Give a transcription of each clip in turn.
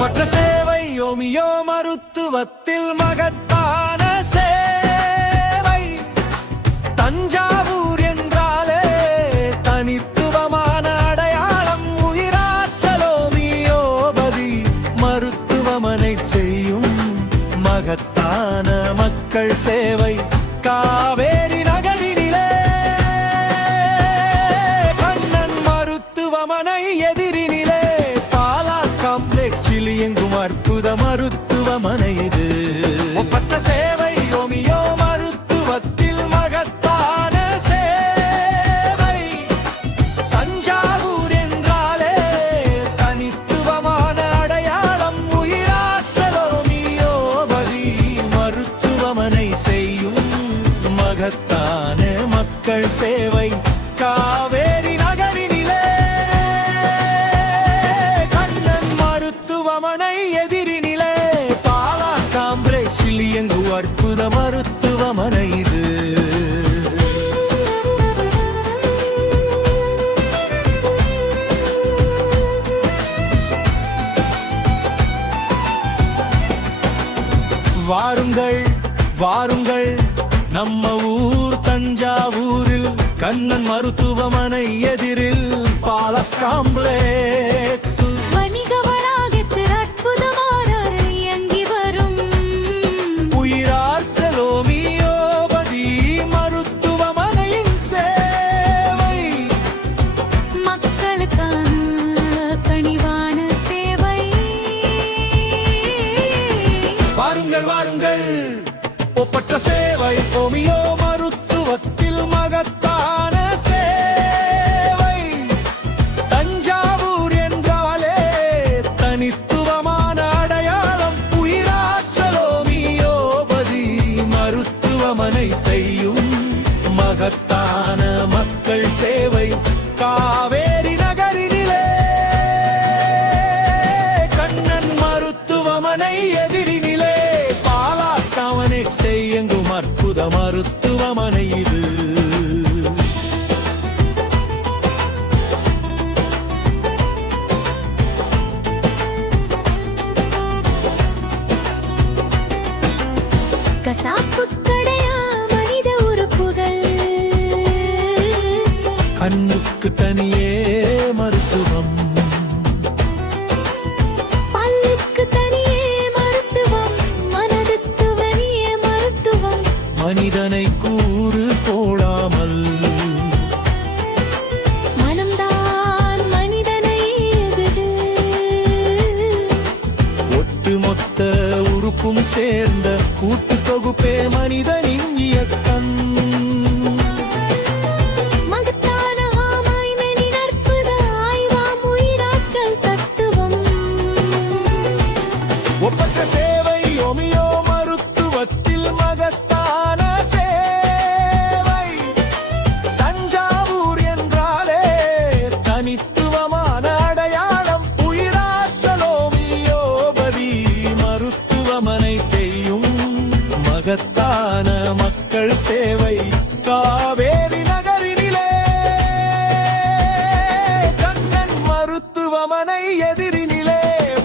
ஒப்பற்ற சேவை ஓமியோ மருத்துவத்தில் மகத்தான சேவை. தஞ்சாவூர் என்றாலே தனித்துவமான அடையாளம். உயிராற்றல் ஓமியோபதி மருத்துவமனை செய்யும் மகத்தான மக்கள் சேவை. காவேரி நகரினிலே கண்ணன் மருத்துவமனை எதிரினிலே பாலாஸ் காம்ப்ளெக்ஸில் எங்கும் அற்புத மருத்துவமனை இது. ஒப்பற்ற சேவை ஓமியோ மருத்துவத்தில் மகத்தான சேவை. தஞ்சாவூர் என்றாலே தனித்துவமான அடையாளம். உயிராற்றல் ஓமியோபதி மருத்துவமனை செய்யும் மகத்தான மக்கள் சேவை. காவேரி நகரினிலே கண்ணன் மருத்துவமனை எதிரினிலே பாலாஸ் காம்ப்ளெக்ஸில் எங்கும் அற்புத மருத்துவமனை இது. வாருங்கள் வாருங்கள் நம்ம ஊர் தஞ்சாவூரில் கண்ணன் மருத்துவமனை எதிரில் பாலாஸ் காம்ப்ளெக்ஸ். வணிக வளாகத்தில் அற்புதமான இயங்கி வரும் உயிராற்றல் ஓமியோபதி மருத்துவமனையின் சேவை. மக்களுக்கான கனிவான சேவை. வாருங்கள் வாருங்கள் ஒப்பற்ற சேவை ஓமியோ மருத்துவத்தில் மகத்தான சேவை. தஞ்சாவூர் என்றாலே தனித்துவமான அடையாளம். உயிராற்றல் ஓமியோபதி மருத்துவமனை செய்யும் மகத்தான மக்கள் சேவை. காவேரி நகரினிலே கண்ணன் மருத்துவமனை எதிரினிலே பாலாஸ் காம்ப்ளெக்ஸ் எங்கும் அற்புத மருத்துவமனை இது. கசாப்பு கடையா மனித உறுப்புகள். கண்ணுக்கு தனியே மருத்துவம். பல்லுக்கு தனியே மருத்துவம். மனதுக்கு தனியே மருத்துவம். மனிதனை கூறு போடாமல் மனம்தான் மனிதனை எதிரு. ஒட்டுமொத்த உறுப்பும் சேர்ந்த கூட்டு தொகுப்பே மனிதனின் இயக்கம். மகத்தான ஆமாய்மெனின் அற்புத ஆய்வாம் உயிராற்றல் தத்துவம். ஒப்பற்ற சேவை ஓமியோ மருத்துவத்தில் மகத்தான சேவை. தஞ்சாவூர் என்றாலே தனித்துவமான அடையாளம். உயிராற்றல் ஓமியோபதி மருத்துவமனை செய்யும் மகத்தான மக்கள் சேவை. காவேரி நகரினிலே கண்ணன் மருத்துவமனை எதிரினிலே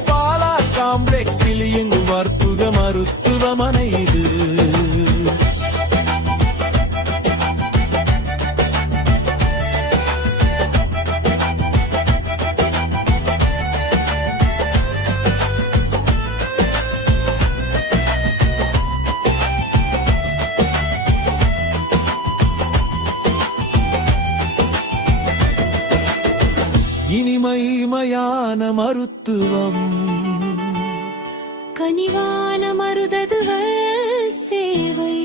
பாலாஸ் காம்ப்ளெக்ஸில் எங்கும் அற்புத மருத்துவமனை இது. இனிமையான மருத்துவம். கனிவான மருததுவ சேவை.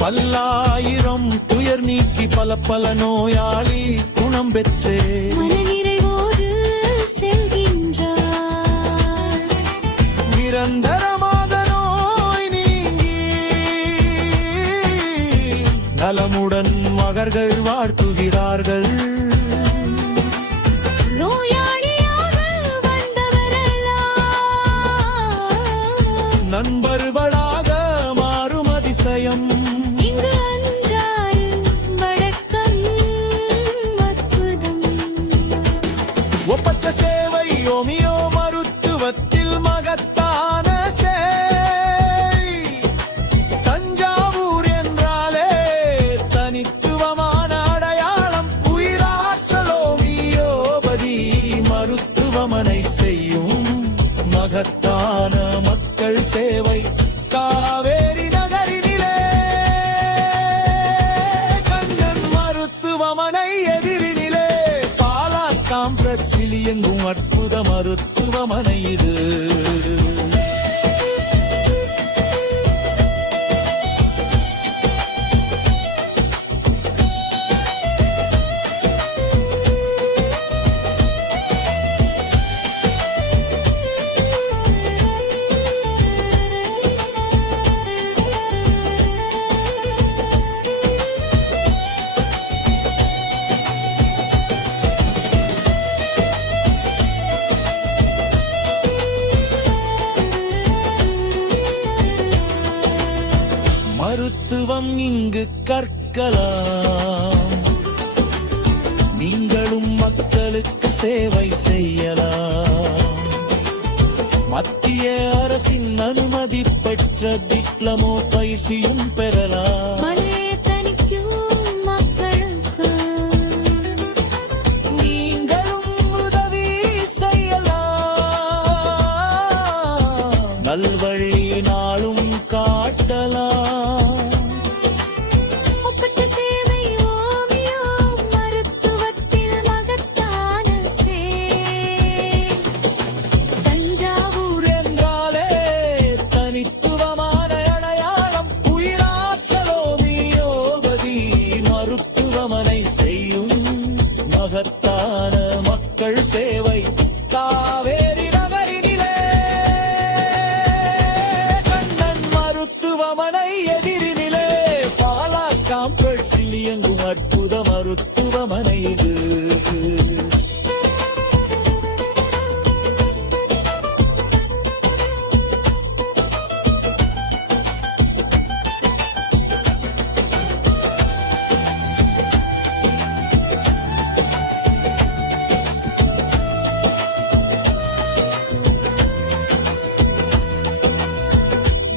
பல்லாயிரம் துயர் நீக்கி பல பல நோயாளி குணம் பெற்றே மனநிறைவோடு செல்கின்றார். நிரந்தரமாக நோய் நீங்கி நலமுடன் மகர்கள் வாழ்த்துகிறார்கள். நோயாளியாக வந்தவரெல்லாம் நண்பர்களாக மாறும் அதிசயம். இங்கு அன்றால் வழக்கம் அற்புதம். ஒப்பற்ற சேவை ஓமி காவேரி நகரினிலே கண்ணன் மருத்துவமனை எதிரினிலே பாலாஸ் காம்ப்ளெக்ஸில் இயங்கும் அற்புத மருத்துவமனை இது. மருத்துவம் இங்கு கற்கலாம், நீங்களும் மக்களுக்கு சேவை செய்யலாம். மத்திய அரசின் அனுமதி பெற்ற டிப்ளமோ பயிற்சியும் பெறலாம். மலையை தணிக்கும் மக்களுக்கு நீங்களும் உதவி செய்யலாம், நல்வழி நாளும் காட்டலாம். ஒப்பற்ற சேவை ஓமியோ மருத்துவத்தில் மகத்தான தஞ்சாவூர் என்றாலே தனித்துவமான அடையாளம், உயிராற்றலோமியோபதி மருத்துவமனை செய்யும் மகத்தான மக்கள் சேவை. காவேரி நகரினிலே கண்ணன் மருத்துவமனை எதிரினிலே பாலாஸ் காம்ப்ளெக்ஸில் இயங்கும் அற்புத மருத்துவமனை இது.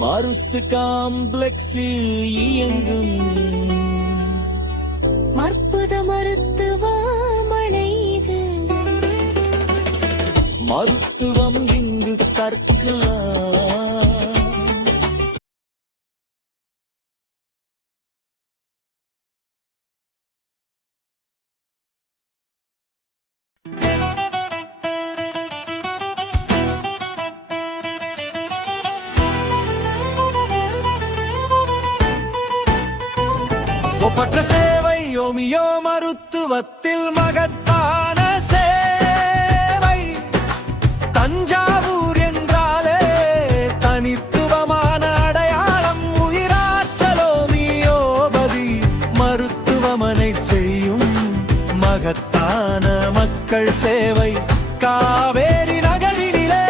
மருசு காம்ப்ளெக்ஸில் இயங்கும் அற்புத மருத்துவமனை இது. மருத்துவம் இங்கு கற்கலாம். ஒப்பற்ற சேவை ஓமியோ மருத்துவத்தில் மகத்தான சேவை. தஞ்சாவூர் என்றாலே தனித்துவமான அடையாளம், உயிராற்றலோமியோபதி மருத்துவமனை செய்யும் மகத்தான மக்கள் சேவை. காவேரி நகரினிலே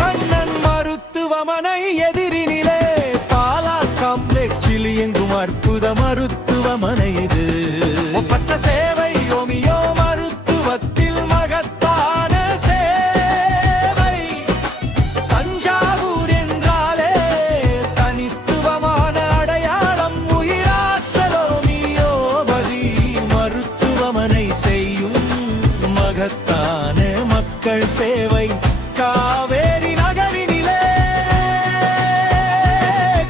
கண்ணன் மருத்துவமனை எதிரினிலே பாலாஸ் காம்ப்ளெக்ஸில் இயங்கும் அற்புத மருத்துவமனை இது. ஒப்பற்ற சேவை ஓமியோ மருத்துவத்தில் மகத்தான சேவை. தஞ்சாவூர் என்றாலே தனித்துவமான அடையாளம், உயிராற்றலோமியோபதி மருத்துவமனை செய்யும் மகத்தான மக்கள் சேவை. காவேரி நகரினிலே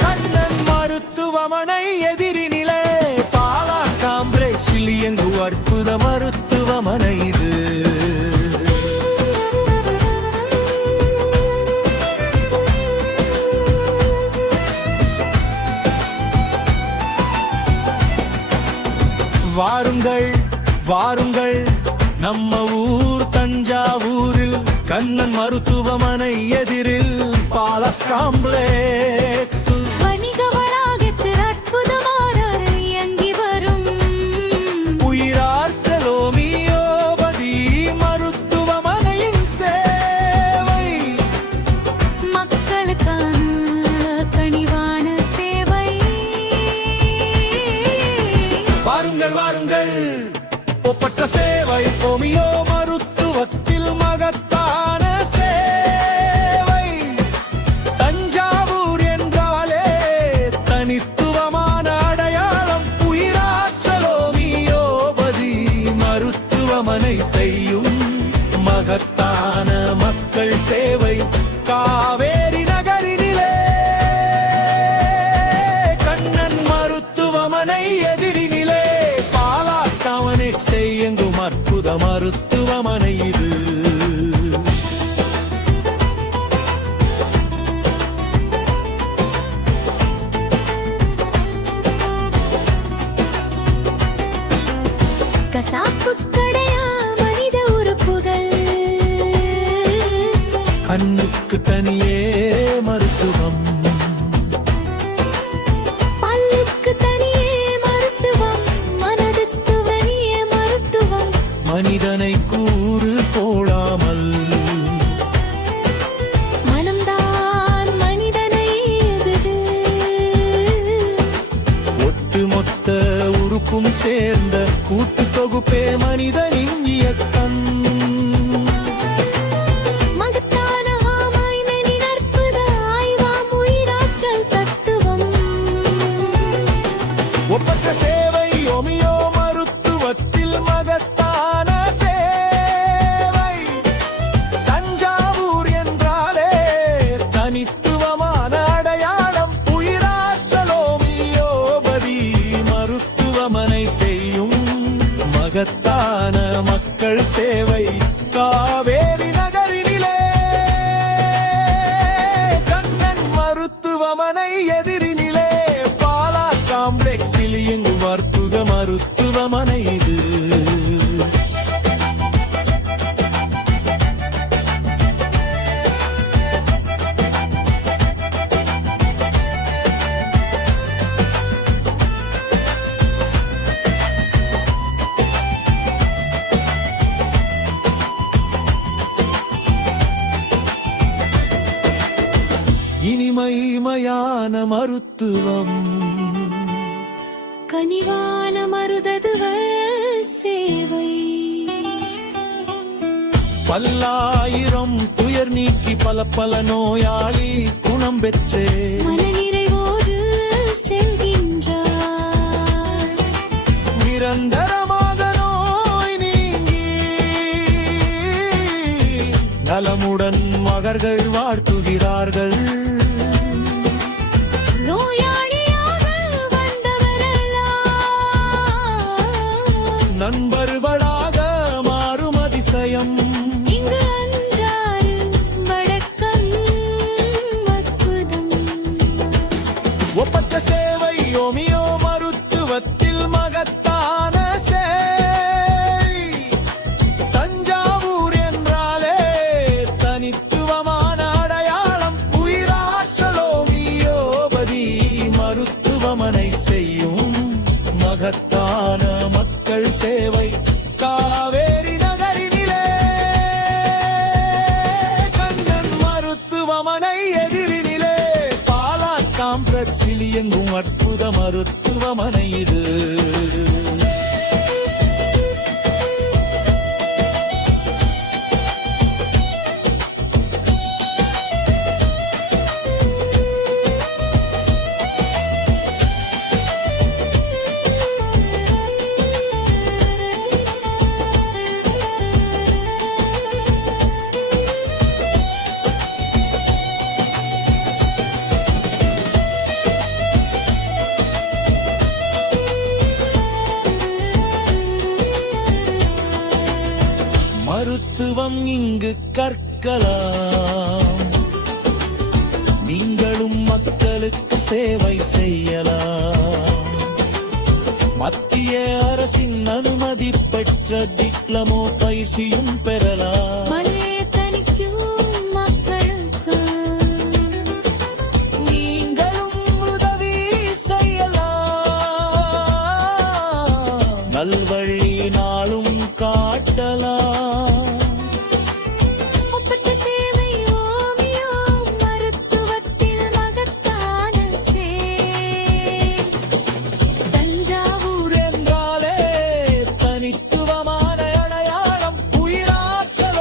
கண்ணன் மருத்துவமனை எதிரினிலே பாலாஸ் காம்ப்ளெக்ஸில் இயங்கும் அற்புத மருத்துவமனை இது. வாருங்கள் வாருங்கள் நம்ம ஊர் தஞ்சாவூரில் கண்ணன் மருத்துவமனை எதிரில் பாலாஸ் காம்ப்ளெக்ஸ். வணிக வளாகத்தில் அற்புதமான இயங்கி வரும் உயிராற்றலோமியோபதி மருத்துவமனையின் சேவை. மக்களுக்கான கனிவான சேவை. வாருங்கள் வாருங்கள், ஒப்பற்ற சேவை ஓமியோ மருத்துவத்தில் மகத்தான சேவை. தஞ்சாவூர் என்றாலே தனித்துவமான அடையாளம், உயிராற்றலோமியோபதி மருத்துவமனை செய்யும் மகத்தான மக்கள் சேவை. காவேரி நகர் கண்ணுக்கு தனியே மருத்துவம், பல்லுக்கு தனியே மருத்துவம், மனதுக்கு தனியே மருத்துவம், மனிதனை கூறு போடாமல் மனம்தான் மனிதனை ஏவுது. ஒட்டுமொத்த உறுப்பும் சேர்ந்த கூட்டு தொகுப்பே மனிதனின் இயக்கம். மகத்தான ஆமாய்மெனின் அற்புத ஆய்வாம் உயிராற்றல் தத்துவம். ஒப்பற்ற சேவை ஒமியோ மருத்துவத்தில் மகத்தான சேவை. தஞ்சாவூர் என்றாலே தனித்துவமான அடையாளம். உயிராற்றல் ஓமியோபதி மருத்துவமனை செய்யும் மகத்தான மக்கள் சேவை. காவேரி நகரினிலே கண்ணன் மருத்துவமனை எதிரினிலே பாலாஸ் காம்ப்ளெக்ஸில் இயங்கும் அற்புத மருத்துவமனை இது. இனிமையான மருத்துவம், கனிவான மருததுவ சேவை. பல்லாயிரம் துயர் நீக்கி பல பல நோயாளி குணம் பெற்றே மனநிறைவோடு செல்கின்றார். நிரந்தரமாக நோய் நீங்கி நலமுடன் மகர்கள் வாழ்த்துகிறார்கள். நோயாளியாக வந்தவரெல்லாம் நண்பர்களாக மாறும் அதிசயம். இங்கு அன்றாறு வழக்கம் அற்புதம். ஒப்பற்ற சேவை ஓமியோ மருத்துவத்தில் மகத்தான சேவை. தஞ்சாவூர் என்றாலே தனித்துவமான அடையாளம். உயிராற்றல் ஓமியோபதி மருத்துவமனை செய்யும் மகத்தான மக்கள் சேவை. காவேரி நகரினிலே கண்ணன் மருத்துவமனை எதிரினிலே பாலாஸ் காம்ப்ளெக்ஸில் இயங்கும் அற்புத மருத்துவமனை இது. மருத்துவம் இங்கு கற்கலாம், நீங்களும் மக்களுக்கு சேவை செய்யலாம். மத்திய அரசின் அனுமதி பெற்ற டிப்ளமோ பயிற்சியும் பெறலாம். மனே தணிக்கும் மக்களுக்கு நீங்களும் உதவி செய்யலாம். நல்வழி நாளும் காட்டலாம். ஒப்பற்ற சேவை ஓமியோ மருத்துவத்தில் மகத்தான சேவை. தஞ்சாவூர் என்றாலே தனித்துவமான அடையாளம். உயிராற்றல்